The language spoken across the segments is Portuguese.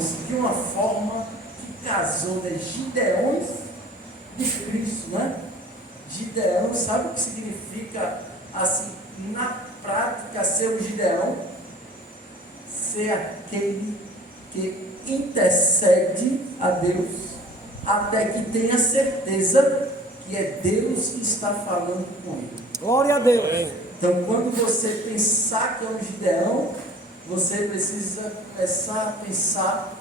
irmãos, de uma forma que casou, né? Gideões de Cristo, né? Gideão, sabe o que significa, assim, na prática, ser um Gideão? Ser aquele que intercede a Deus, até que tenha certeza que é Deus que está falando com ele. Glória a Deus. Então, quando você pensar que é um Gideão, você precisa começar a pensar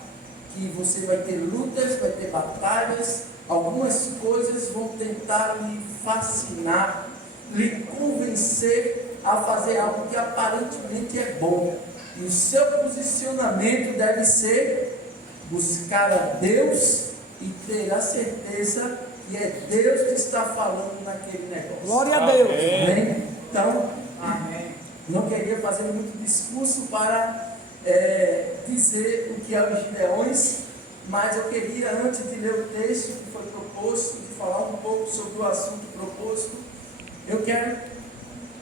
que você vai ter lutas, vai ter batalhas, algumas coisas vão tentar lhe fascinar, lhe convencer a fazer algo que aparentemente é bom. E o seu posicionamento deve ser buscar a Deus e ter a certeza que é Deus que está falando naquele negócio. Glória a Deus. Amém? Então, amém. Não queria fazer muito discurso para dizer o que é os Gideões, mas eu queria, antes de ler o texto que foi proposto, de falar um pouco sobre o assunto proposto, eu quero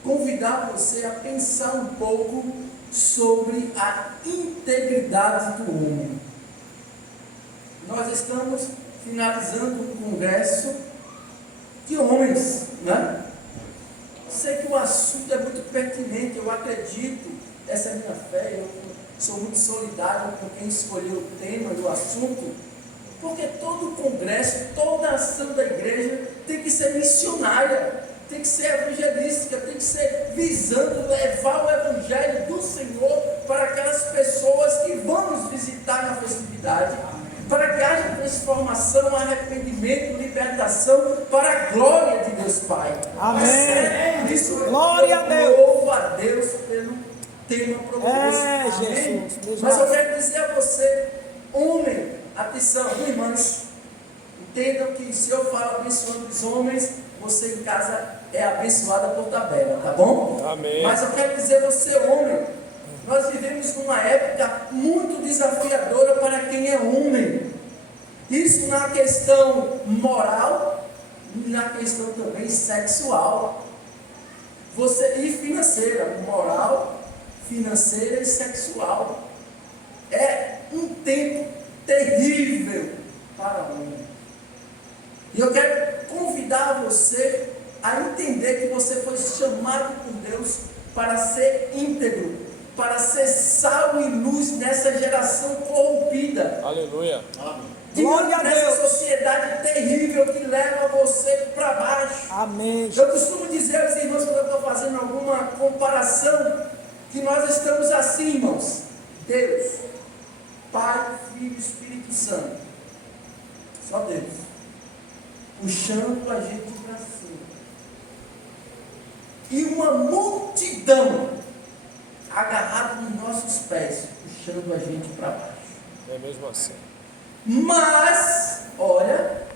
convidar você a pensar um pouco sobre a integridade do homem. Nós estamos finalizando um congresso de homens, né? Sei que o assunto é muito pertinente, eu acredito, essa é a minha fé, eu sou muito solidário com quem escolheu o tema do assunto, porque todo congresso, toda ação da igreja tem que ser missionária, tem que ser evangelística, tem que ser visando levar o evangelho do Senhor para aquelas pessoas que vão nos visitar na festividade, para que haja transformação, arrependimento, libertação, para a glória de Deus Pai. Amém. Por isso, Glória a Deus. Louvo a Deus pelo tema proposto. Jesus. Mas eu quero dizer a você, homem, atenção, irmãos, entendam que se eu falo abençoando os homens, você em casa é abençoada por tabela, tá bom? Amém. Mas eu quero dizer a você, homem, nós vivemos numa época muito desafiadora para quem é homem. Isso na questão moral, na questão também sexual. E financeira, moral, financeira e sexual. É um tempo terrível para o homem. E eu quero convidar você a entender que você foi chamado por Deus para ser íntegro, para ser sal e luz nessa geração corrompida. Aleluia. Diante dessa sociedade terrível que leva você para baixo. Amém. Eu costumo dizer aos irmãos, quando eu estou fazendo alguma comparação, que nós estamos assim, irmãos. Deus, Pai, Filho e Espírito Santo. Só Deus. Puxando a gente para cima. E uma multidão agarrada nos nossos pés, puxando a gente para baixo. É mesmo assim. Mas, olha,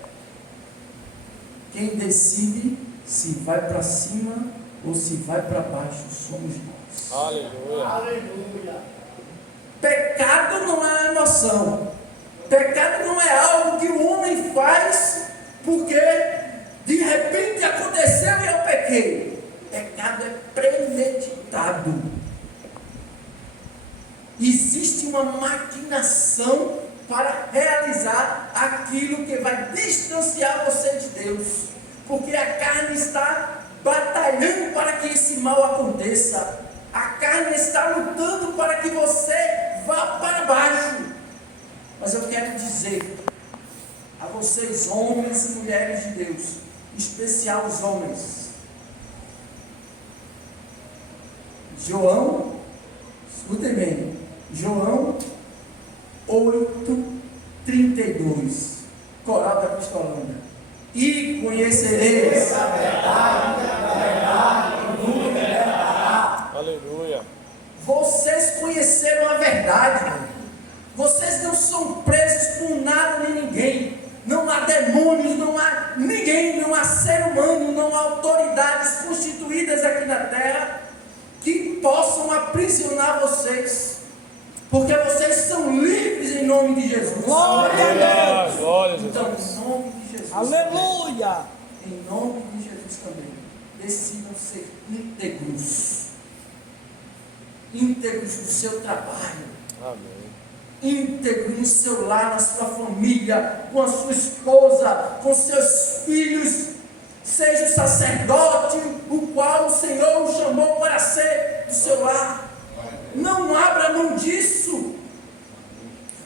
quem decide se vai para cima ou se vai para baixo somos nós. Aleluia. Aleluia. Pecado não é emoção. Pecado não é algo que o homem faz porque de repente aconteceu e eu pequei. Pecado é premeditado. Existe uma maquinação para realizar aquilo que vai distanciar você de Deus, porque a carne está batalhando para que esse mal aconteça, a carne está lutando para que você vá para baixo. Mas eu quero dizer a vocês, homens e mulheres de Deus, em especial os homens, João, escutem bem, João 8:32, Coral da Cristolândia. E conhecereis a verdade vos libertará. Aleluia. Vocês conheceram a verdade. Vocês não são presos por nada nem ninguém. Não há demônios, não há ninguém, não há ser humano, não há autoridades constituídas aqui na terra que possam aprisionar vocês. Porque vocês são livres em nome de Jesus. Glória a Deus. Glória a Jesus. Então, em nome de Jesus. Aleluia. Também, em nome de Jesus também, decidam ser íntegros. Íntegros no seu trabalho. Amém. íntegro no seu lar, na sua família, com a sua esposa, com seus filhos. Seja o sacerdote, o qual o Senhor o chamou para ser do seu lar. Não abra mão disso.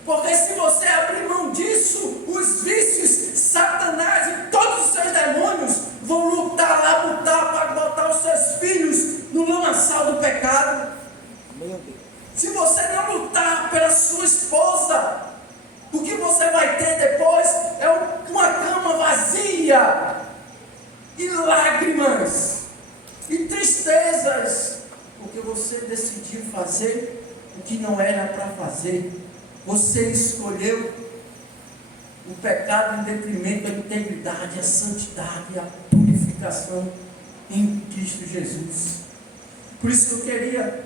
Porque se você abrir mão disso, os vícios, Satanás e todos os seus demônios vão lutar para botar os seus filhos no lamaçal do pecado. Meu Deus. Se você não lutar pela sua esposa, o que você vai ter depois é uma cama vazia, e lágrimas, e tristezas, porque você decidiu fazer o que não era para fazer. Você escolheu o pecado em detrimento da integridade, a santidade, a purificação em Cristo Jesus. Por isso eu queria,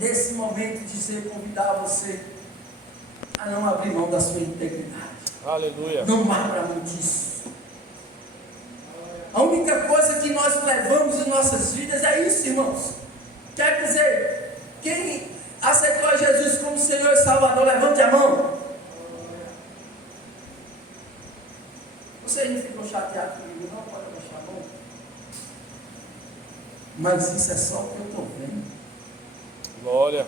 nesse momento, convidar você a não abrir mão da sua integridade. Aleluia. Não abra mão disso. A única coisa que nós levamos em nossas vidas é isso, irmãos. Quer dizer, quem aceitou Jesus como Senhor e Salvador, levante a mão. Você não ficou chateado comigo, não? Pode baixar a mão. Mas isso é só o que eu estou vendo. Glória.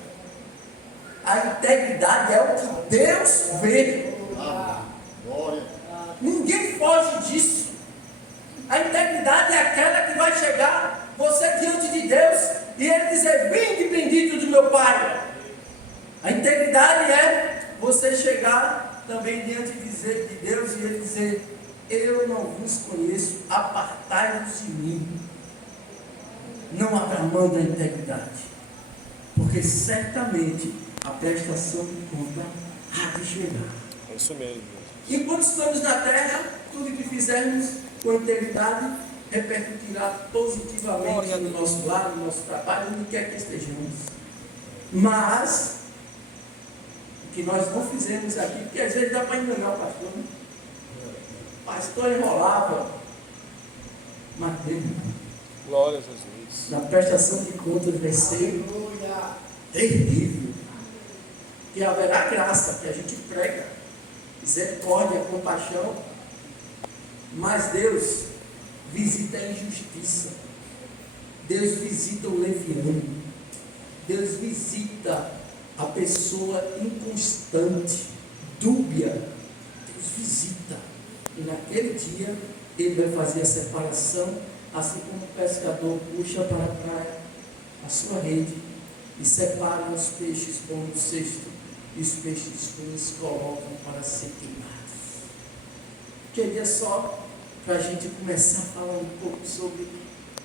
A integridade é o que Deus vê. Glória. Ninguém foge disso. A integridade é aquela que vai chegar você diante de Deus e Ele dizer: vinde bendito do meu Pai. A integridade é você chegar também diante de Deus e Ele dizer: eu não vos conheço, apartai-vos de mim. Não abra mão da integridade, porque certamente a prestação de conta há de chegar. É isso mesmo. Enquanto estamos na terra, tudo que fizermos com integridade repercutirá positivamente no nosso lar, no nosso trabalho, onde quer que estejamos. Mas o que nós não fizemos aqui, porque às vezes dá para enganar o pastor, né? O pastor enrolava, mas Deus, Glória a Jesus. na prestação de contas vai ser terrível. Que haverá graça, que a gente prega, misericórdia, compaixão, mas Deus visita a injustiça, Deus visita o leviano, Deus visita a pessoa inconstante, dúbia. Deus visita, e naquele dia Ele vai fazer a separação, assim como o pescador puxa para a praia a sua rede e separa os peixes bons do cesto e os peixes ruins colocam para ser queimados. Queria só, para a gente começar a falar um pouco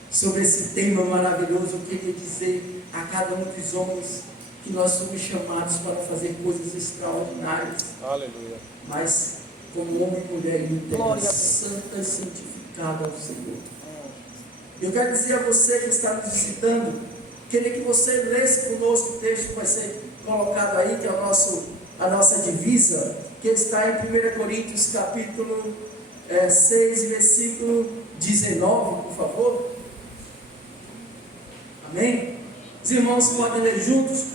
sobre esse tema maravilhoso, eu queria dizer a cada um dos homens que nós somos chamados para fazer coisas extraordinárias, Aleluia. mas como homem e mulher íntegra, Glória a Deus. santa e santificada ao Senhor. Eu quero dizer a você que está nos visitando, queria que você lesse conosco o texto que vai ser colocado aí, que é a nossa divisa, que está em 1 Coríntios capítulo 6, versículo 19, por favor. Amém? Os irmãos podem ler juntos,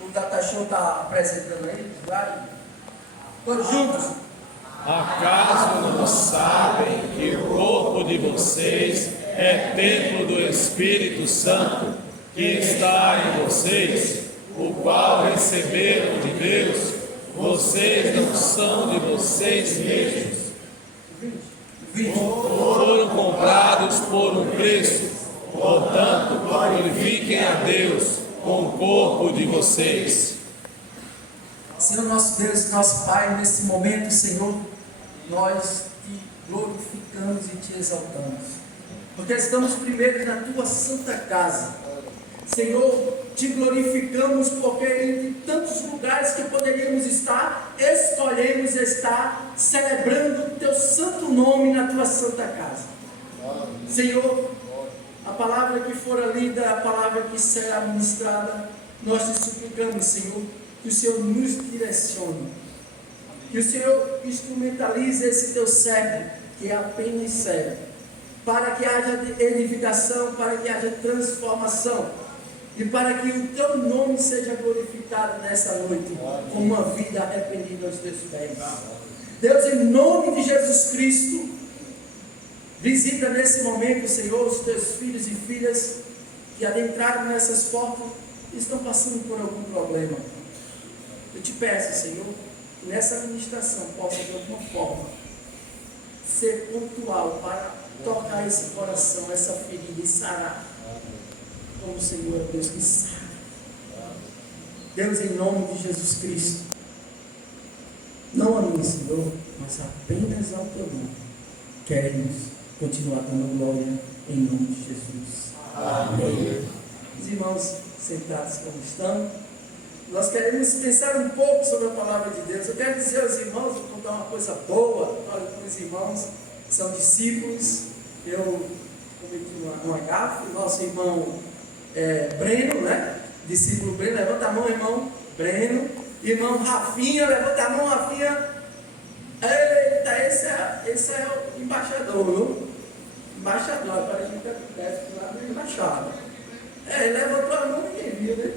o Datachão está apresentando aí, o slide. Todos juntos. Acaso não sabem que o corpo de vocês é templo do Espírito Santo que está em vocês, o qual receberam de Deus? Vocês não são de vocês mesmos. Foram comprados por um preço. Portanto, glorifiquem a Deus com o corpo de vocês. Senhor nosso Deus, nosso Pai, nesse momento, Senhor, nós te glorificamos e te exaltamos, porque estamos primeiro na tua santa casa. Senhor, te glorificamos porque entre tantos lugares que poderíamos estar, escolhemos estar celebrando o teu santo nome na tua santa casa. Senhor, a palavra que for lida, a palavra que será ministrada, nós te suplicamos, Senhor, que o Senhor nos direcione, que o Senhor instrumentalize esse teu servo, que é apenas servo, para que haja edificação, para que haja transformação, e para que o teu nome seja glorificado nessa noite, com uma vida arrependida aos teus pés. Deus, em nome de Jesus Cristo, visita nesse momento, Senhor, os teus filhos e filhas que adentraram nessas portas e estão passando por algum problema. Eu te peço, Senhor, que nessa ministração possa de alguma forma ser pontual para tocar esse coração, essa ferida e sarar. Como o Senhor é Deus que sara. Deus, em nome de Jesus Cristo, não a mim, Senhor, mas apenas ao teu nome, queremos continuar dando glória em nome de Jesus. Amém. Os irmãos sentados como estão, nós queremos pensar um pouco sobre a palavra de Deus. Eu quero dizer aos irmãos, vou contar uma coisa boa para os irmãos que são discípulos. Eu cometi uma gafe, nosso irmão Breno, né? Discípulo Breno, levanta a mão, irmão Breno. Irmão Rafinha, levanta a mão, Rafinha. Eita, esse é o embaixador, viu? Embaixador, agora a gente desce lá do embaixado. Ele levantou a mão e ninguém viu, né?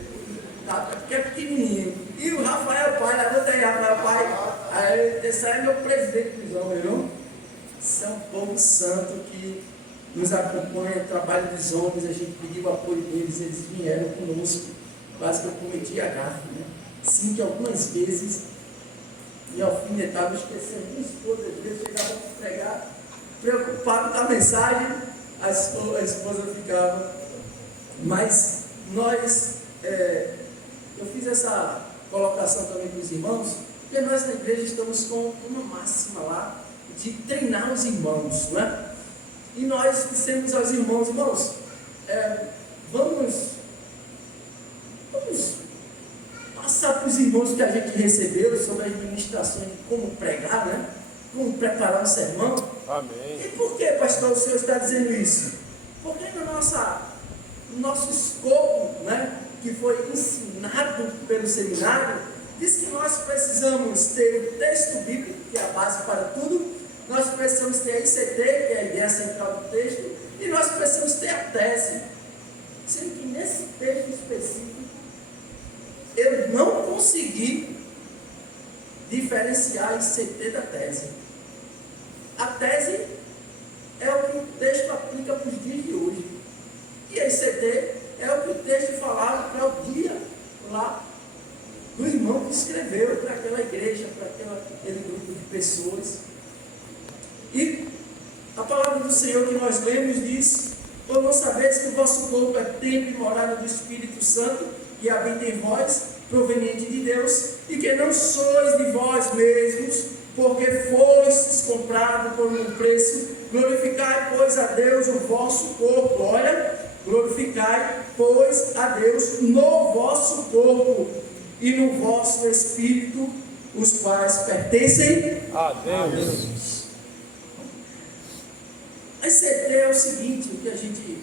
Porque é pequenininho. E o Rafael Pai, levanta aí, Rafael Pai. Esse aí é meu presidente dos homens, viu? Esse é um povo santo que nos acompanha, trabalho dos homens, a gente pediu o apoio deles, eles vieram conosco. Quase que eu cometi a gafe, né? Sim, que algumas vezes me alfinetava, esquecendo minha esposa, às vezes chegava a pregar, preocupado com a mensagem, a esposa ficava. Mas nós, eu fiz essa colocação também para os irmãos, porque nós na igreja estamos com uma máxima lá de treinar os irmãos, né? E nós dissemos aos irmãos, vamos passar para os irmãos que a gente recebeu sobre as ministrações de como pregar, né? Como preparar um sermão. Amém. E por que, pastor, o senhor está dizendo isso? Porque no nosso escopo, né, que foi ensinado pelo seminário, diz que nós precisamos ter o texto bíblico, que é a base para tudo, nós precisamos ter a ICT, que é a ideia central do texto, e nós precisamos ter a tese. Sendo que nesse texto específico, eu não consegui diferenciar a ICT da tese. A tese é o que o texto aplica para os dias de hoje. E a ICT é o que o texto falava para o dia lá do irmão que escreveu para aquela igreja, para aquele grupo de pessoas. E a palavra do Senhor que nós lemos diz: ou não sabeis que o vosso corpo é templo e morada do Espírito Santo, que habita em vós, proveniente de Deus, e que não sois de vós mesmos, porque fostes comprado por um preço. Glorificai, pois, a Deus o vosso corpo. Olha, glorificai, pois, a Deus no vosso corpo e no vosso espírito, os quais pertencem a Deus. A ICT é o seguinte, o que a gente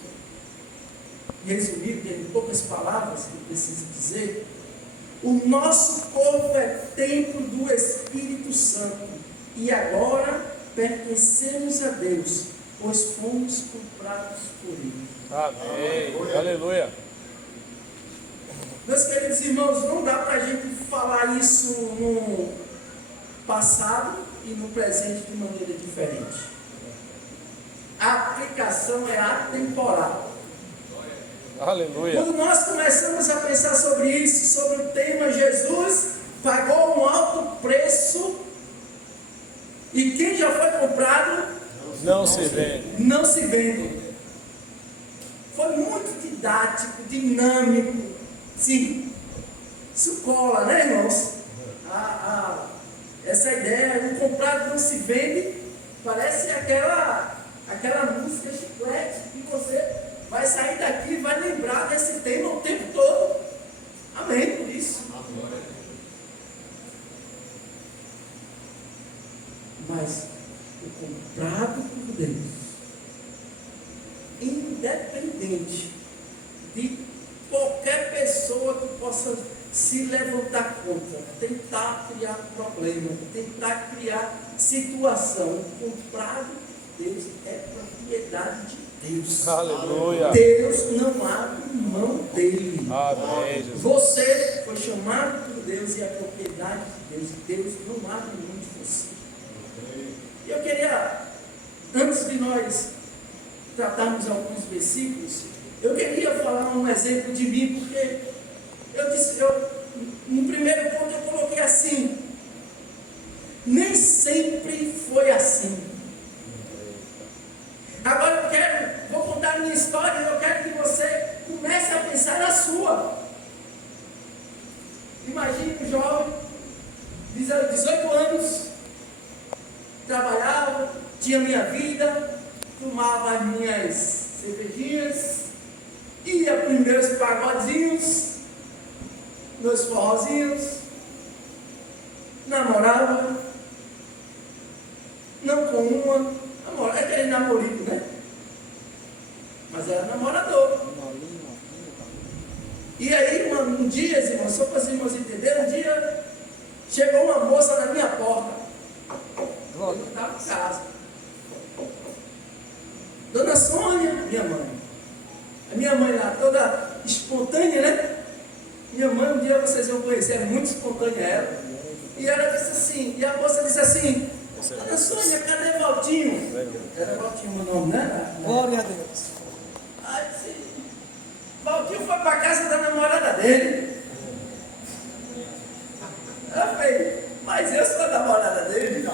resumiu, em poucas palavras que eu preciso dizer: o nosso corpo é templo do Espírito Santo, e agora pertencemos a Deus, pois fomos comprados por Ele. Amém. Aleluia. Meus queridos irmãos, não dá para a gente falar isso no passado e no presente de maneira diferente. A aplicação é atemporal. Aleluia. Quando nós começamos a pensar sobre isso, sobre o tema Jesus pagou um alto preço, e quem já foi comprado Não se vende. não se vende. Foi muito didático, dinâmico. Sim, isso cola, né, irmãos? Essa ideia, o comprado não se vende, parece aquela música chiclete que você vai sair daqui e vai lembrar desse tema o tempo todo. Amém por isso. Mas o comprado por Deus, independente de qualquer pessoa que possa se levantar contra, tentar criar problema, tentar criar situação, o comprado por Deus é propriedade de Deus. Aleluia. Deus não abre mão dele. Amém, Jesus. Você foi chamado por Deus e é propriedade de Deus. E Deus não abre mão de você. E eu queria, antes de nós tratarmos alguns versículos, eu queria falar um exemplo de mim, porque no primeiro ponto eu coloquei assim: nem sempre foi assim. Agora vou contar a minha história e eu quero que você comece a pensar na sua. Imagine um jovem, 18 anos, trabalhava, tinha minha vida, tomava as minhas cervejinhas, ia para os meus pagodinhos, meus forrozinhos, namorava, não com uma, é aquele namorico, né? Mas era namorador. E aí, um dia, irmãos, só para os irmãos entenderem, um dia chegou uma moça na minha porta. Eu estava em casa. Dona Sônia, minha mãe. A minha mãe lá, toda espontânea, né? Minha mãe, um dia vocês vão conhecer, é muito espontânea ela. E ela disse assim, e a moça disse assim: Dona Sônia, cadê Valtinho? Era Valtinho o nome, né? Glória a Deus. Aí disse, Valtinho foi para casa da namorada dele. Eu falei, mas eu sou a namorada dele? É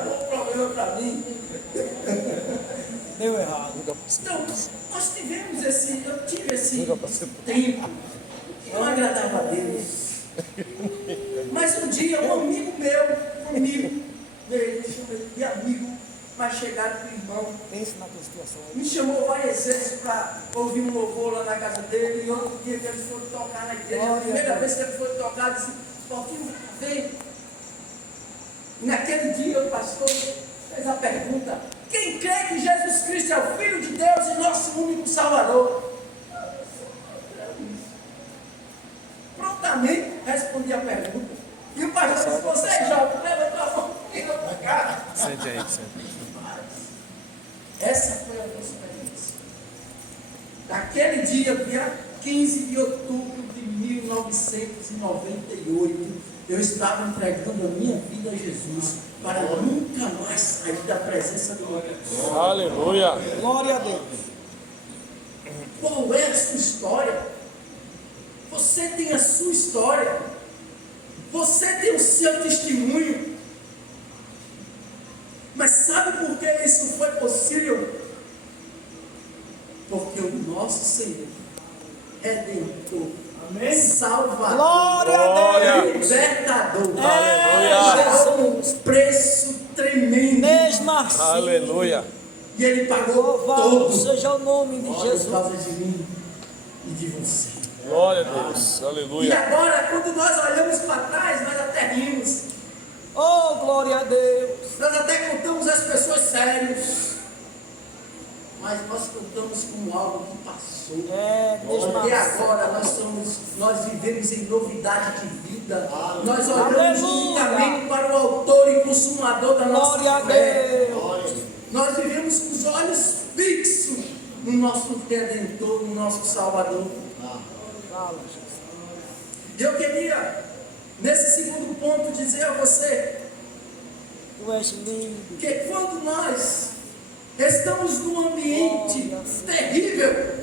um problema para mim. Deu errado. Então, nós tivemos eu tive esse tempo que não agradava a Deus. Mas um dia, um amigo veio, de amigo, mas chegado com o irmão, Pense na tua situação. me chamou várias vezes para ouvir um louvor lá na casa dele, e outro dia que eles foram tocar na igreja, a primeira vez que eles foram tocar, disse, Valtinho, vem. Naquele dia o pastor fez a pergunta: quem crê que Jesus Cristo é o Filho de Deus e nosso único Salvador? Prontamente respondi a pergunta. E o pastor disse: você é jovem, levantou a mão e virou para cá. Sente aí, sente. Essa foi a minha experiência. Naquele dia, dia 15 de outubro de 1998, eu estava entregando a minha vida a Jesus para nunca mais sair da presença de Deus. Aleluia. Glória a Deus. Qual é a sua história? Você tem a sua história. Você tem o seu testemunho. Mas sabe por que isso foi possível? Porque o nosso Senhor é Redentor, Salvador, Glória a Deus. Libertador. Aleluia. Pagou um preço tremendo. Mesmo assim. Aleluia. E Ele pagou Louvado todo seja o nome de por Jesus. causa de mim e de você. Glória a Deus. E Aleluia. agora, quando nós olhamos para trás, nós até rimos. Oh, glória a Deus. Nós até contamos as pessoas sérias, mas nós contamos como algo que passou. Mesmo Porque assim. agora nós vivemos em novidade de vida. Nós olhamos Aleluia. unicamente para o autor e consumador da Glória nossa a fé. Deus. Nós vivemos com os olhos fixos no nosso Redentor, no nosso Salvador. Fala, Jesus. E eu queria, nesse segundo ponto, dizer a você Tu és lindo. que quando nós estamos num ambiente terrível,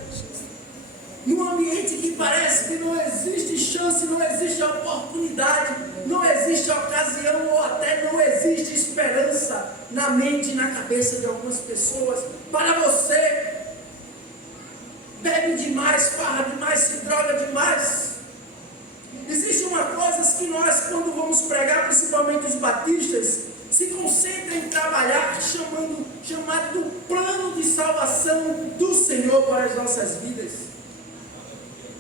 num ambiente que parece que não existe chance, não existe oportunidade, não existe ocasião ou até não existe esperança na mente e na cabeça de algumas pessoas, para você, bebe demais, farra demais, se droga demais. Existe uma coisa que nós, quando vamos pregar, principalmente os batistas, se concentram em trabalhar, chamado do plano de salvação do Senhor para as nossas vidas.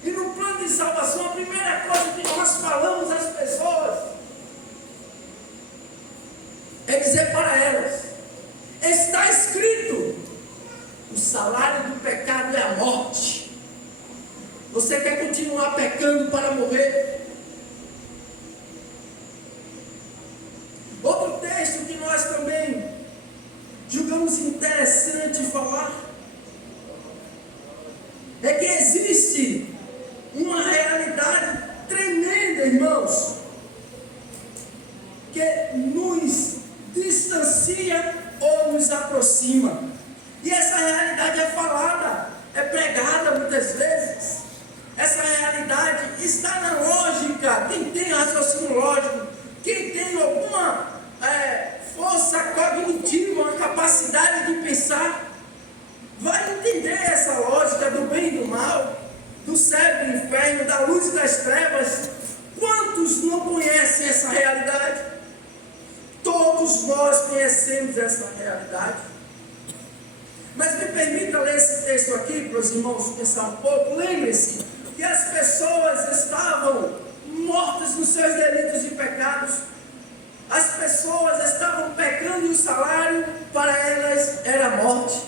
E no plano de salvação, a primeira coisa que nós falamos às pessoas é dizer para elas: está escrito, o salário do pecado é a morte. Você quer continuar pecando para morrer? Outro texto que nós também julgamos interessante importante falar é que existe uma realidade tremenda, irmãos, que nos distancia ou nos aproxima. E essa realidade é falada, é pregada muitas vezes. Essa realidade está na lógica. Quem tem raciocínio lógico, quem tem alguma força cognitiva, uma capacidade de pensar, vai entender essa lógica do bem e do mal, do céu e do inferno, da luz e das trevas. Quantos não conhecem essa realidade? Todos nós conhecemos essa realidade. Mas me permita ler esse texto aqui para os irmãos pensar um pouco. Lembre-se que as pessoas estavam mortas nos seus delitos e pecados. As pessoas estavam pecando e o salário para elas era a morte.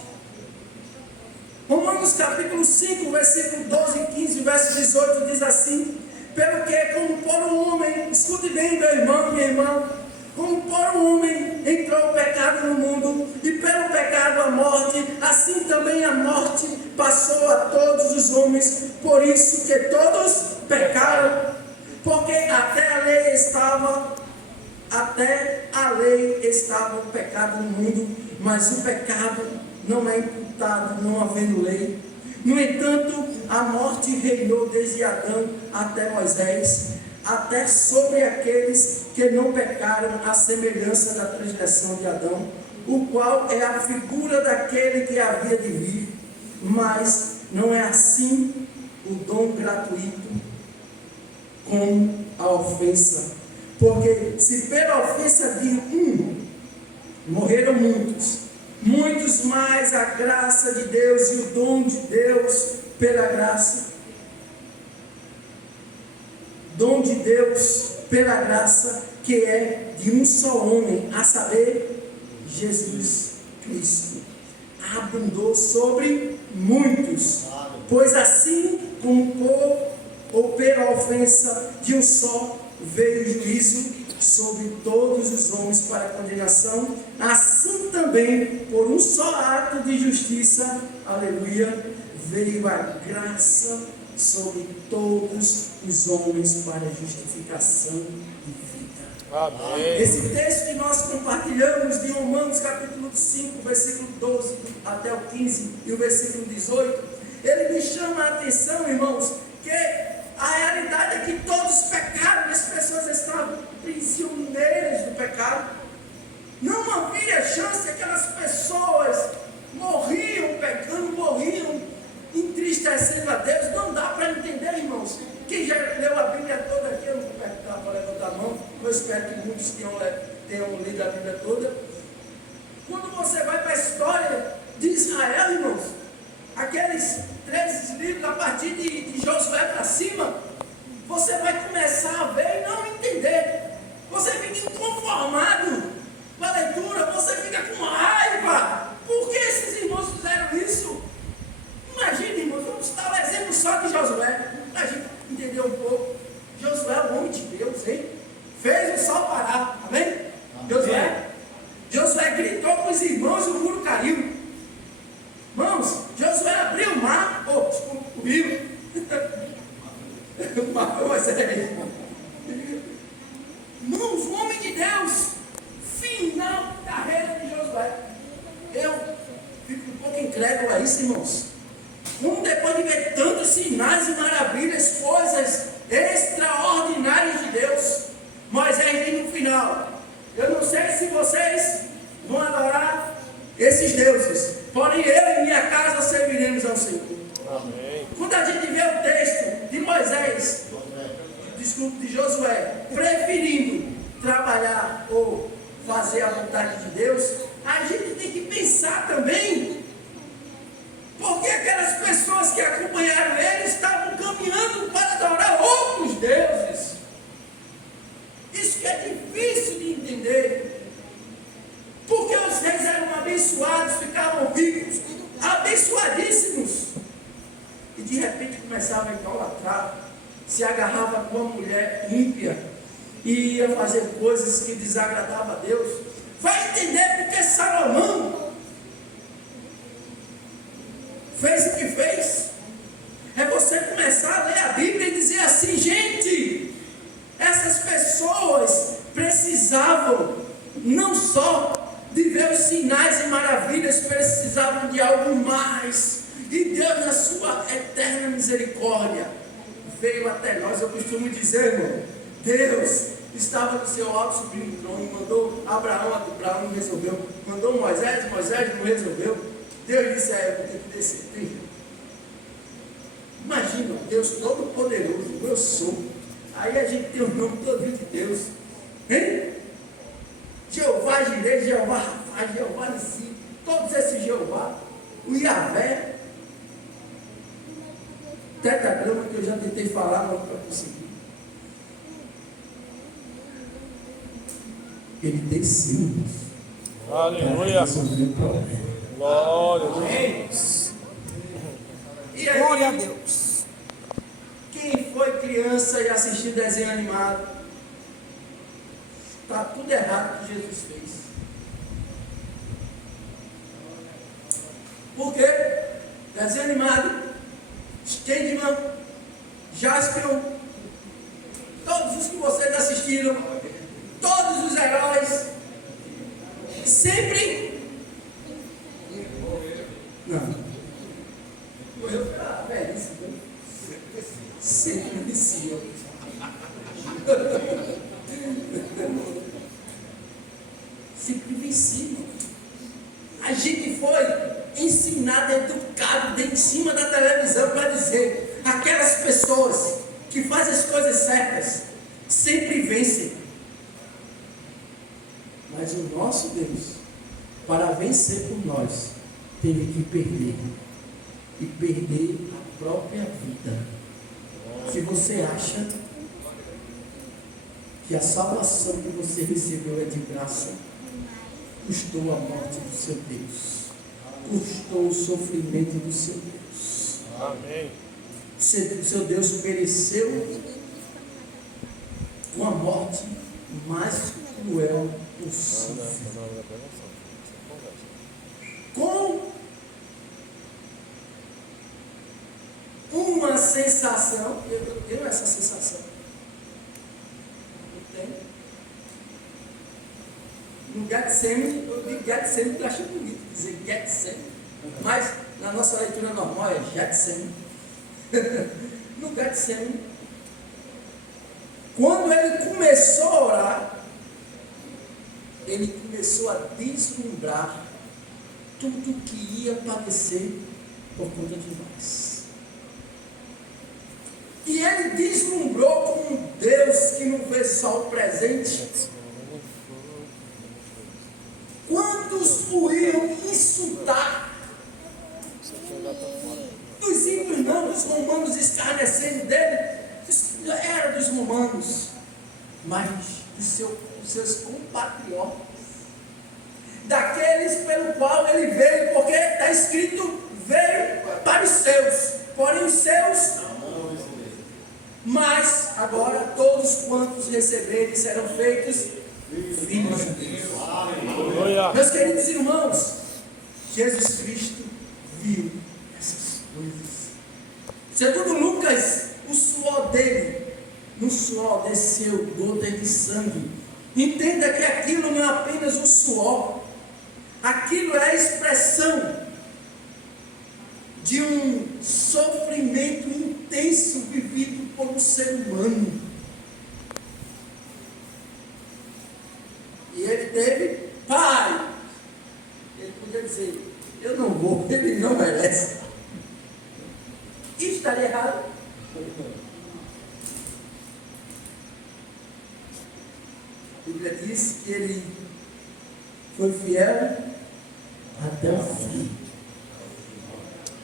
Romanos capítulo 5, versículo 12 e 15, verso 18 diz assim: pelo que, como por um homem, escute bem, meu irmão, minha irmã, como por um homem entrou o pecado no mundo, e pelo pecado a morte, assim também a morte passou a todos os homens, por isso que todos pecaram, porque até a lei estava o pecado no mundo, mas o pecado não é imputado, não havendo lei. No entanto, a morte reinou desde Adão até Moisés, até sobre aqueles que não pecaram, à semelhança da transgressão de Adão, o qual é a figura daquele que havia de vir. Mas não é assim o dom gratuito como a ofensa. Porque se pela ofensa de um morreram muitos, muitos mais a graça de Deus e o dom de Deus pela graça. Dom de Deus pela graça, que é de um só homem, a saber, Jesus Cristo. Abundou sobre muitos, pois assim como ou pela ofensa de um só veio o juízo sobre todos os homens para a condenação, assim também por um só ato de justiça, aleluia, veio a graça sobre todos os homens para a justificação de vida. Amém. Esse texto que nós compartilhamos de Romanos capítulo 5, versículo 12 até o 15 e o versículo 18, ele me chama a atenção, irmãos, que a realidade é que todos pecaram, as pessoas estavam prisioneiras do pecado. Não havia chance, aquelas pessoas morriam pecando, morriam entristecendo a Deus. Não dá para entender, irmãos. Quem já leu a Bíblia toda aqui, eu não vou perguntar para levantar a mão, eu espero que muitos tenham lido a Bíblia toda. Quando você vai para a história de Israel, irmãos, aqueles 13 livros, a partir de Josué para cima, você vai começar a ver e não entender. Você fica inconformado com a leitura, você fica com raiva. Por que esses irmãos fizeram isso? Imagina, irmãos, vamos dar um exemplo só de Josué, para a gente entender um pouco. Josué é um homem de Deus, hein? Fez o sol parar, amém? Josué gritou com os irmãos e o muro caiu. Irmãos, Josué abriu o mar, desculpa, o rio. O mar foi mais sério. Irmãos, o homem de Deus, final da carreira de Josué. Eu fico um pouco incrédulo a isso, irmãos. Como depois de ver tantos sinais e maravilhas, coisas extraordinárias de Deus, Moisés diz no final: eu não sei se vocês vão adorar esses deuses, porém eu e minha casa serviremos ao Senhor. Amém. Quando a gente vê o texto de Moisés, de Josué, preferindo trabalhar ou fazer a vontade de Deus, a gente tem que pensar também, porque aquelas pessoas que acompanharam ele estavam caminhando para adorar outros deuses. Isso que é difícil de entender, porque os reis eram abençoados, ficavam ricos, abençoadíssimos, e de repente começavam a idolatrar, se agarrava com uma mulher ímpia e ia fazer coisas que desagradavam a Deus. Vai entender porque Salomão fez o que fez. É você começar a ler a Bíblia e dizer assim: gente, essas pessoas precisavam não só de ver os sinais e maravilhas, precisavam de algo mais. E Deus, na sua eterna misericórdia, veio até nós. Eu costumo dizer, irmão, Deus estava no seu alto sublime trono, mandou Abraão não resolveu, mandou Moisés não resolveu. Deus disse: eu vou ter que descer. Imagina, Deus Todo-Poderoso, eu sou. Aí a gente tem o nome todo de Deus, hein? Jeová Jireh, Jeová Rafa, Jeová Nissi, todos esses Jeová, o Yahvé, tetragrama que eu já tentei falar, mas não consegui. Ele desceu. Aleluia. Glória a Deus. E aí, Glória a Deus. quem foi criança e assistiu desenho animado, está tudo errado que Jesus fez. Por quê? Desenho animado, Candyman, Jaspion, todos os que vocês assistiram, todos os heróis, sempre. Não. Morreu pela velhice, sempre venciam. Sempre venciam. A gente foi ensinado, educado de em cima da televisão para dizer: aquelas pessoas que fazem as coisas certas sempre vencem. Mas o nosso Deus, para vencer por nós, teve que perder. E perder a própria vida. Se você acha que a salvação que você recebeu é de graça, custou a morte do seu Deus, custou o sofrimento do seu Deus. Amém. O seu Deus mereceu uma morte mais cruel possível. Com uma sensação, eu tenho essa sensação. Eu tenho. No Getsemane, eu digo Getsemane porque eu acho bonito dizer Getsemane, mas na nossa leitura normal é Getsemane. No Getsemane, quando ele começou a orar, ele começou a deslumbrar tudo que ia padecer por conta de nós. E ele deslumbrou com um Deus que não vê só o presente. Quantos o iam insultar? Dos ímpios não, dos romanos escarnecendo dele. Era dos romanos, mas dos seus compatriotas. Daqueles pelo qual ele veio, porque está escrito: veio para os seus, porém os seus. Mas agora todos quantos receberem serão feitos filhos de Deus. Aleluia. Meus queridos irmãos, Jesus Cristo viu essas coisas. Segundo Lucas, o suor dele, no suor desceu gota de sangue. Entenda que aquilo não é apenas o suor, aquilo é a expressão de um sofrimento intenso vivido por um ser humano. E ele teve: Pai, ele podia dizer: eu não vou, ele não merece. Isso estaria errado? A Bíblia diz que ele foi fiel até o fim.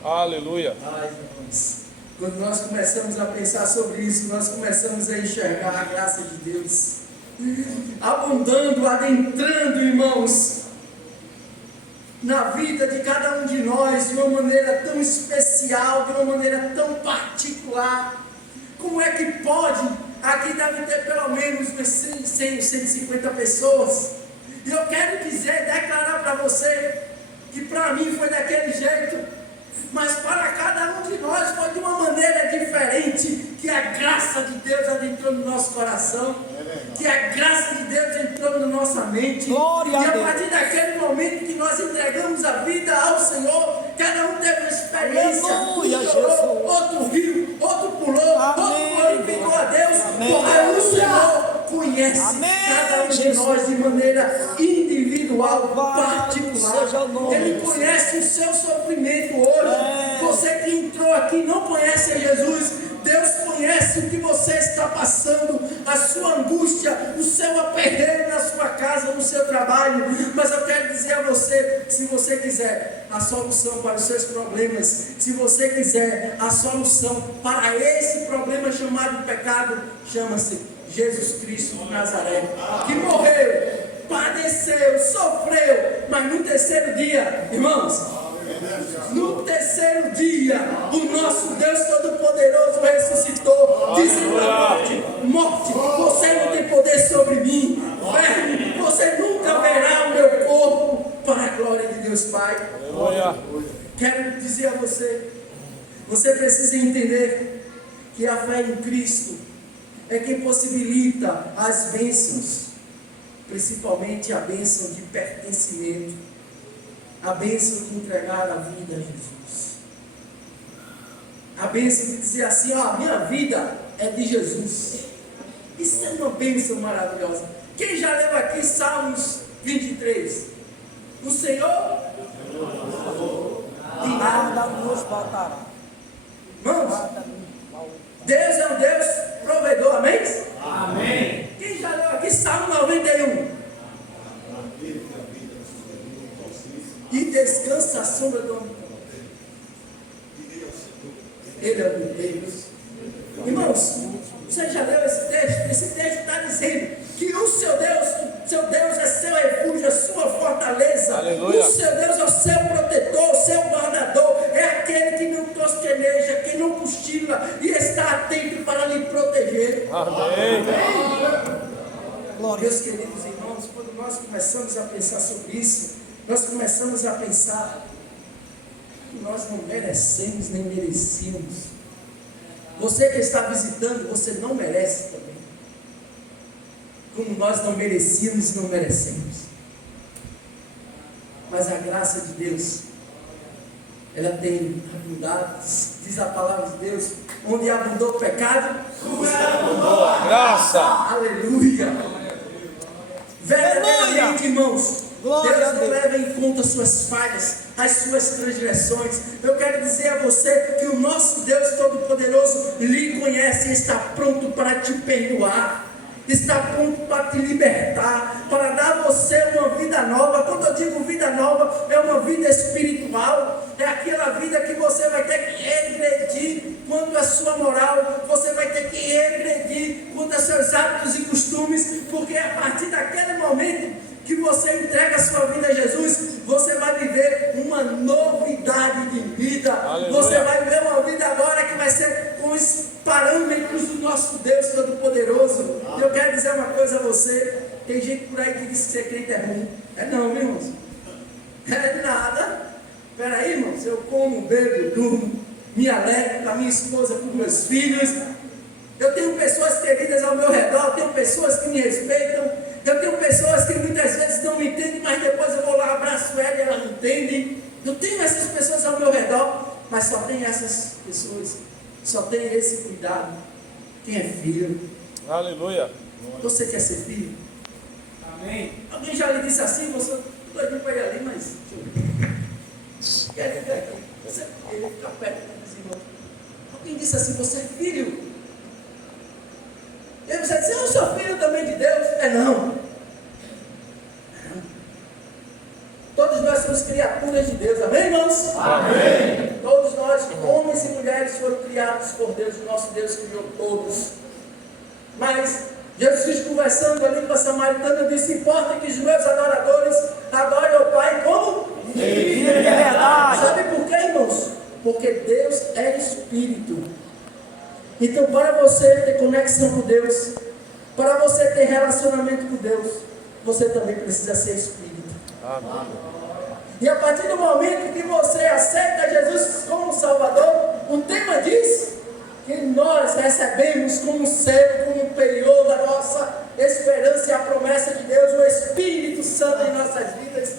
Aleluia. Ai, irmãos, quando nós começamos a pensar sobre isso, nós começamos a enxergar a graça de Deus abundando, adentrando, irmãos, na vida de cada um de nós, de uma maneira tão especial, de uma maneira tão particular. Como é que pode? Aqui deve ter pelo menos umas 100, 150 pessoas. E eu quero dizer, declarar para você, que para mim foi daquele jeito. Mas para cada um de nós foi de uma maneira diferente, que a graça de Deus adentrou no nosso coração, que a graça de Deus entrou na nossa mente. Glória E a a Deus. partir daquele momento que nós entregamos a vida ao Senhor, cada um teve uma experiência. Aleluia, Um chorou, Jesus. outro riu, outro pulou, Amém. outro glorificou a Deus, Amém. porque o Senhor conhece Amém, cada um de Jesus. nós de maneira individual, Louvado seja o particular. nome Ele do conhece o seu sofrimento hoje. É. Você que entrou aqui e não conhece a Jesus, Deus conhece o que você está passando, a sua angústia, o seu aperreio na sua casa, no seu trabalho. Mas eu quero dizer a você, se você quiser a solução para os seus problemas, se você quiser a solução para esse problema chamado pecado, chama-se Jesus Cristo de Nazaré, que morreu, padeceu, sofreu, mas no terceiro dia, irmãos, no terceiro dia, o nosso Deus Todo-Poderoso ressuscitou, dizendo à morte: morte, você não tem poder sobre mim, verme, você nunca verá o meu corpo, para a glória de Deus Pai. Aleluia. Quero dizer a você, você precisa entender que a fé em Cristo é quem possibilita as bênçãos, principalmente a bênção de pertencimento, a bênção de entregar a vida a Jesus, a bênção de dizer assim: ó, minha vida é de Jesus. Isso é uma bênção maravilhosa. Quem já leu aqui Salmos 23? O Senhor de nada. Nada nos faltará. Irmãos, Nada nos faltará. Deus é um Deus provedor, amém? Amém. Quem já leu aqui Salmo 91? E descansa a sombra do Onipotente. Ele é o meu Deus. Irmãos, você já leu esse texto? Esse texto está dizendo que o seu Deus é seu refúgio, a sua fortaleza. Aleluia. O seu Deus é o seu protetor, o seu guardador. É aquele que não tosqueneja, que não cochila e está atento para lhe proteger. Amém. Glória. Meus queridos irmãos, quando nós começamos a pensar sobre isso, nós começamos a pensar que nós não merecemos nem merecíamos. Você que está visitando, você não merece também. Como nós não merecíamos e não merecemos. Mas a graça de Deus, ela tem abundado, diz a palavra de Deus, onde abundou o pecado, Graça. aleluia. Verdadeiramente, irmãos, Glória a Deus não Deus. leva em conta as suas falhas, as suas transgressões. Eu quero dizer a você que o nosso Deus Todo-Poderoso lhe conhece e está pronto para te perdoar, está pronto para te libertar, para dar a você uma vida nova. Quando eu digo vida nova, é uma vida espiritual, é aquela vida que você vai ter que regredir quanto à sua moral, você vai ter que regredir quanto aos seus hábitos e costumes, porque a partir daquele momento que você entrega a sua vida a Jesus, você vai viver uma novidade de vida. Aleluia. Você vai viver uma vida agora que vai ser com os parâmetros do nosso Deus Todo-Poderoso. E eu quero dizer uma coisa a você: tem gente por aí que diz que ser crente é ruim. É não, viu, irmãos? É nada. Peraí, irmãos, eu como, bebo, durmo, me alegro com a minha esposa, com meus filhos. Eu tenho pessoas queridas ao meu redor, eu tenho pessoas que me respeitam. Eu tenho pessoas que muitas vezes não me entendem, mas depois eu vou lá, abraço ela e ela me entende. Eu tenho essas pessoas ao meu redor, mas só tem essas pessoas, só tem esse cuidado quem é filho. Aleluia. Você quer ser filho? Amém. Alguém já lhe disse assim? Você doidinho para ir ali, mas quer ficar aqui. Ele fica perto dos irmãos. Alguém disse assim: você é filho? E você disse: eu sou filho também de Deus. É não. Todos nós somos criaturas de Deus, amém, irmãos? Amém. Todos nós, homens e mulheres, foram criados por Deus. O nosso Deus criou todos. Mas Jesus, conversando ali com a samaritana, disse: importa que os meus adoradores adorem ao Pai como? Filho de verdade. Sabe por quê, irmãos? Porque Deus é Espírito. Então, para você ter conexão com Deus, para você ter relacionamento com Deus, você também precisa ser Espírito. Amém. E a partir do momento que você aceita Jesus como Salvador, o tema diz que nós recebemos como ser, como período da nossa esperança e a promessa de Deus, o Espírito Santo em nossas vidas.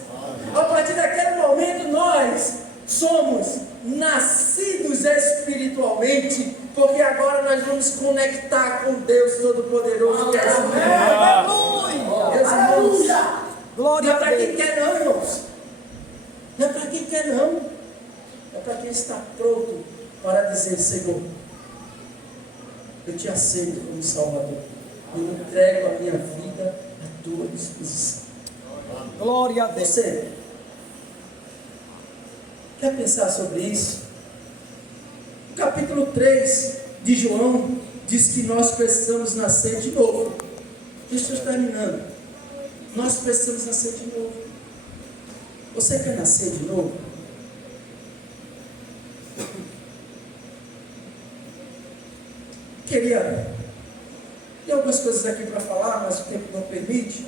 A partir daquele momento nós somos nascidos espiritualmente, porque agora nós vamos conectar com Deus Todo-Poderoso, que é esse Deus. Meus irmãos, Glória não é a para quem Deus. quer não, irmãos. Não é para quem quer não. É para quem está pronto para dizer: Senhor, eu te aceito como Salvador. Eu entrego a minha vida à tua disposição. Glória a Deus. Você quer pensar sobre isso? O capítulo 3 de João diz que nós precisamos nascer de novo. Deixa eu terminando. Nós precisamos nascer de novo. Você quer nascer de novo? Queria ter algumas coisas aqui para falar, mas o tempo não permite.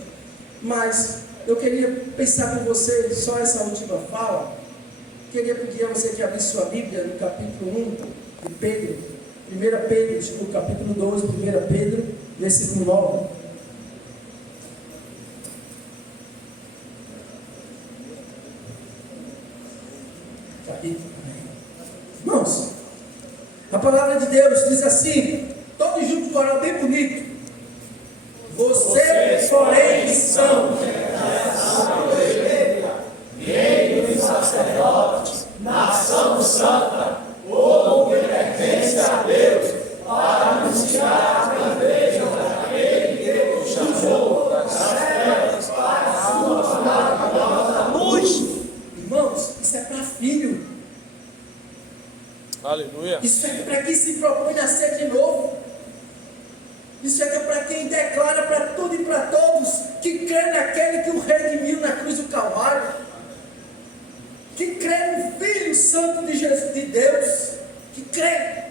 Mas eu queria pensar com você só essa última fala. Queria pedir a você que abrisse sua Bíblia no capítulo 1 de Pedro, 1 Pedro, desculpa, capítulo 12, 1 Pedro, versículo 9. Aqui. Irmãos, a palavra de Deus diz assim, todos juntos, coral bem bonito. Vocês, porém, são Reino e sacerdotes, nação santa, povo que pertence a Deus, para anunciar a grandeza daquele que os chamou das trevas para a sua maravilhosa luz. Irmãos, isso é para filho. Aleluia. Isso é para quem se propõe nascer de novo. Isso é para quem declara para tudo e para todos que crê naquele que o redimiu na cruz do Calvário. Que crê no Filho Santo de Jesus, de Deus. Que crê.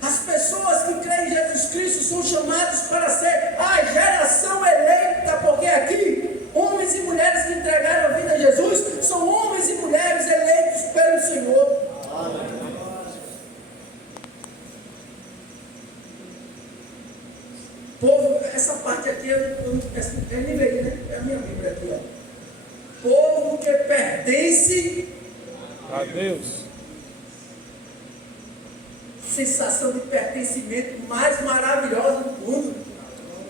As pessoas que creem em Jesus Cristo são chamadas para ser a geração eleita, porque aqui, homens e mulheres que entregaram a vida a Jesus, são homens e mulheres eleitos pelo Senhor. Povo, essa parte aqui é NVI, né? É a minha Bíblia aqui, ó. Povo que pertence A Deus. Sensação de pertencimento mais maravilhosa do mundo.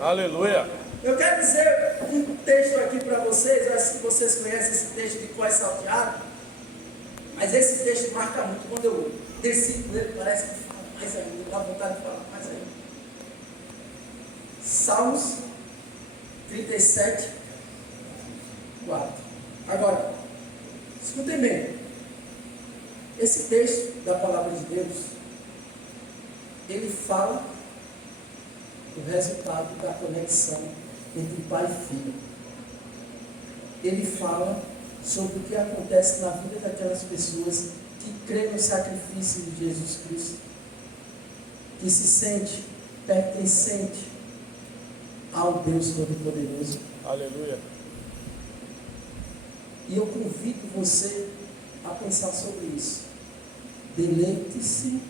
Aleluia. Eu quero dizer um texto aqui para vocês. Eu acho que vocês conhecem esse texto de Cós Salteado, mas esse texto marca muito. Quando eu desci com ele, parece que fala mais ainda, dá vontade de falar mais ainda. Salmos 37, 4. Agora, escutem bem. Esse texto da palavra de Deus, ele fala do resultado da conexão entre pai e filho. Ele fala sobre o que acontece na vida daquelas pessoas que creem no sacrifício de Jesus Cristo, que se sente pertencente ao Deus Todo-Poderoso. Aleluia. E eu convido você a pensar sobre isso. Deleite-se,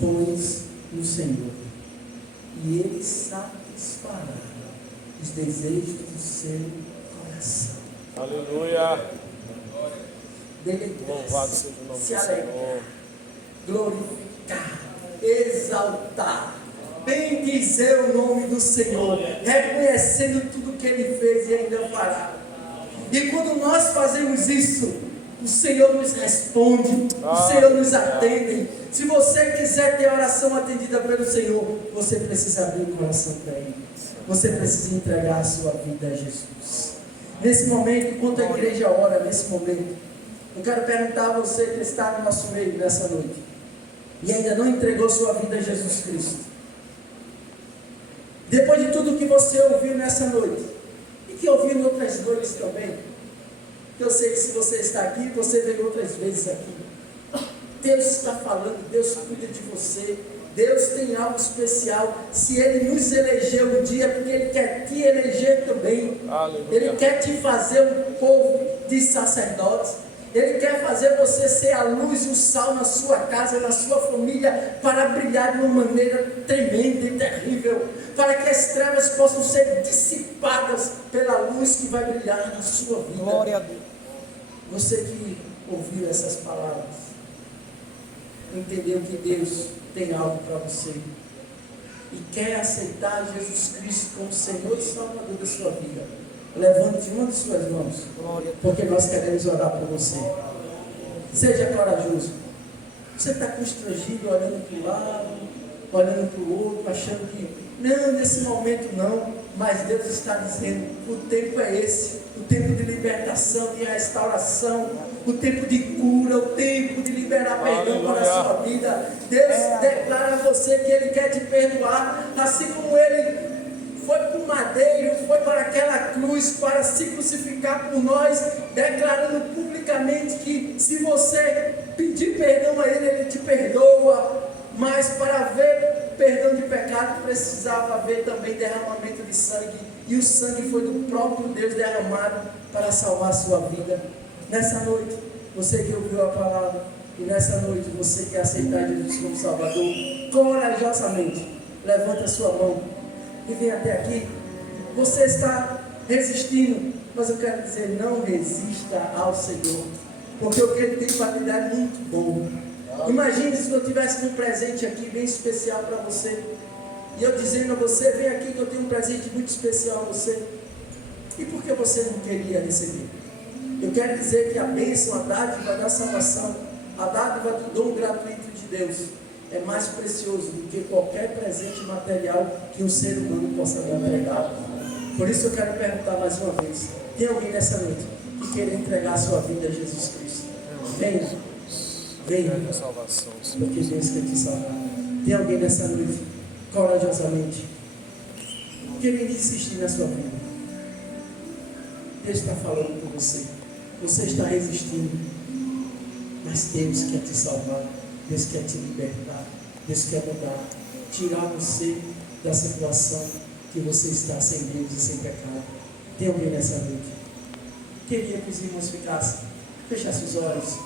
pois, no Senhor, e Ele satisfará os desejos do seu coração. Aleluia. Louvado Deleitar-se, seja o nome do se alegrar, Senhor. glorificar, exaltar, bendizer o nome do Senhor, reconhecendo tudo que Ele fez e ainda fará. E quando nós fazemos isso, o Senhor nos responde, o Senhor nos atende. Se você quiser ter oração atendida pelo Senhor, você precisa abrir o coração para Ele. Você precisa entregar a sua vida a Jesus. Nesse momento, enquanto a igreja ora, nesse momento, eu quero perguntar a você que está no nosso meio nessa noite e ainda não entregou sua vida a Jesus Cristo. Depois de tudo que você ouviu nessa noite, e que ouviu em outras noites também, que eu sei que se você está aqui, você veio outras vezes aqui. Deus está falando, Deus cuida de você, Deus tem algo especial. Se Ele nos elegeu um dia, porque Ele quer te eleger também. Aleluia. Ele quer te fazer um povo de de sacerdotes. Ele quer fazer você ser a luz e o sal na sua casa, na sua família, para brilhar de uma maneira tremenda e terrível, para que as trevas possam ser dissipadas pela luz que vai brilhar na sua vida. Glória a Deus. Você que ouviu essas palavras, entendeu que Deus tem algo para você e quer aceitar Jesus Cristo como Senhor e Salvador da sua vida, levante uma de suas mãos, porque nós queremos orar por você. Seja corajoso. Você está constrangido, olhando para o lado, olhando para o outro, achando que não, nesse momento não, mas Deus está dizendo, o tempo é esse, o tempo de libertação, de restauração, o tempo de cura, o tempo de liberar perdão para a sua vida. Deus declara a você que Ele quer te perdoar, assim como Ele foi para o madeiro, foi para aquela cruz para se crucificar por nós, declarando publicamente que se você pedir perdão a Ele, Ele te perdoa. Mas para haver perdão de pecado, precisava haver também derramamento de sangue, e o sangue foi do próprio Deus derramado para salvar a sua vida. Nessa noite, você que ouviu a palavra, e nessa noite você que aceitar Jesus como Salvador, corajosamente, levanta a sua mão e vem até aqui. Você está resistindo, mas eu quero dizer, não resista ao Senhor, porque o que Ele tem para lhe dar é muito bom. Imagine se eu tivesse um presente aqui bem especial para você, e eu dizendo a você, vem aqui que eu tenho um presente muito especial a você, e por que você não queria receber? Eu quero dizer que a bênção, a dádiva da salvação, a dádiva do dom gratuito de Deus é mais precioso do que qualquer presente material que um ser humano possa lhe entregar. Por isso eu quero perguntar mais uma vez, tem alguém nessa noite que queira entregar a sua vida a Jesus Cristo? Venha, porque Deus quer te salvar. Tem alguém nessa noite, corajosamente, querendo insistir na sua vida? Deus está falando com você. Você está resistindo, mas Deus quer te salvar, Deus quer te libertar, Deus quer mudar, tirar você da situação que você está sem Deus e sem pecado. Tem alguém nessa noite? Queria que os irmãos ficassem, fechassem os olhos.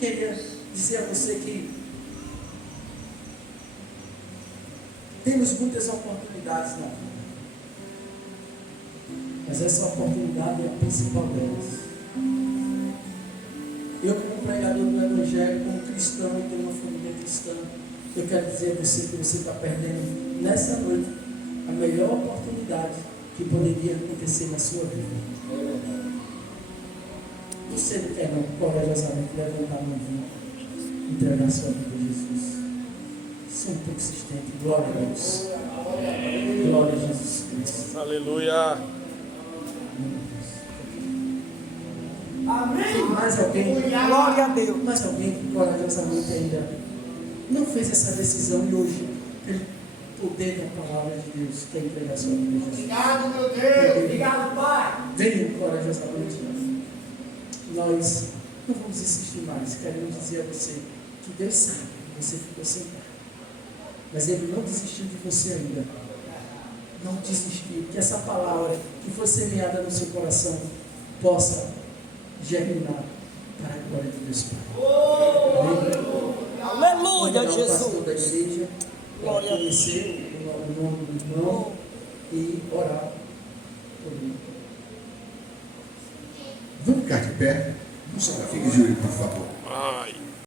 Queria dizer a você que temos muitas oportunidades na vida, mas essa oportunidade é a principal delas. Eu, como pregador do Evangelho, como cristão e tenho uma família cristã, eu quero dizer a você que você está perdendo nessa noite a melhor oportunidade que poderia acontecer na sua vida. Você não quer não, corajosamente levantar a mão e entregar a sua vida a Jesus. São persistente. Glória a Deus. Glória a Jesus Cristo. Aleluia. Amém. Mais alguém? Glória a Deus. Mais alguém que corajosamente ainda não fez essa decisão e hoje, pelo poder da palavra de Deus, quer entregar a sua vida a Jesus? Obrigado, meu Deus. Obrigado, Pai. Venham corajosamente. Nós não vamos insistir mais. Queremos dizer a você que Deus sabe que você ficou sem pai, mas Ele não desistiu de você ainda. Não desistiu. Que essa palavra que foi semeada no seu coração possa germinar para a glória de Deus Pai. Amém? Aleluia, O pastor da Jesus. igreja para Glória a Deus. conhecer o nome do irmão e orar por ele. Vamos ficar de pé? Vamos ficar de joelho, por favor. Ai.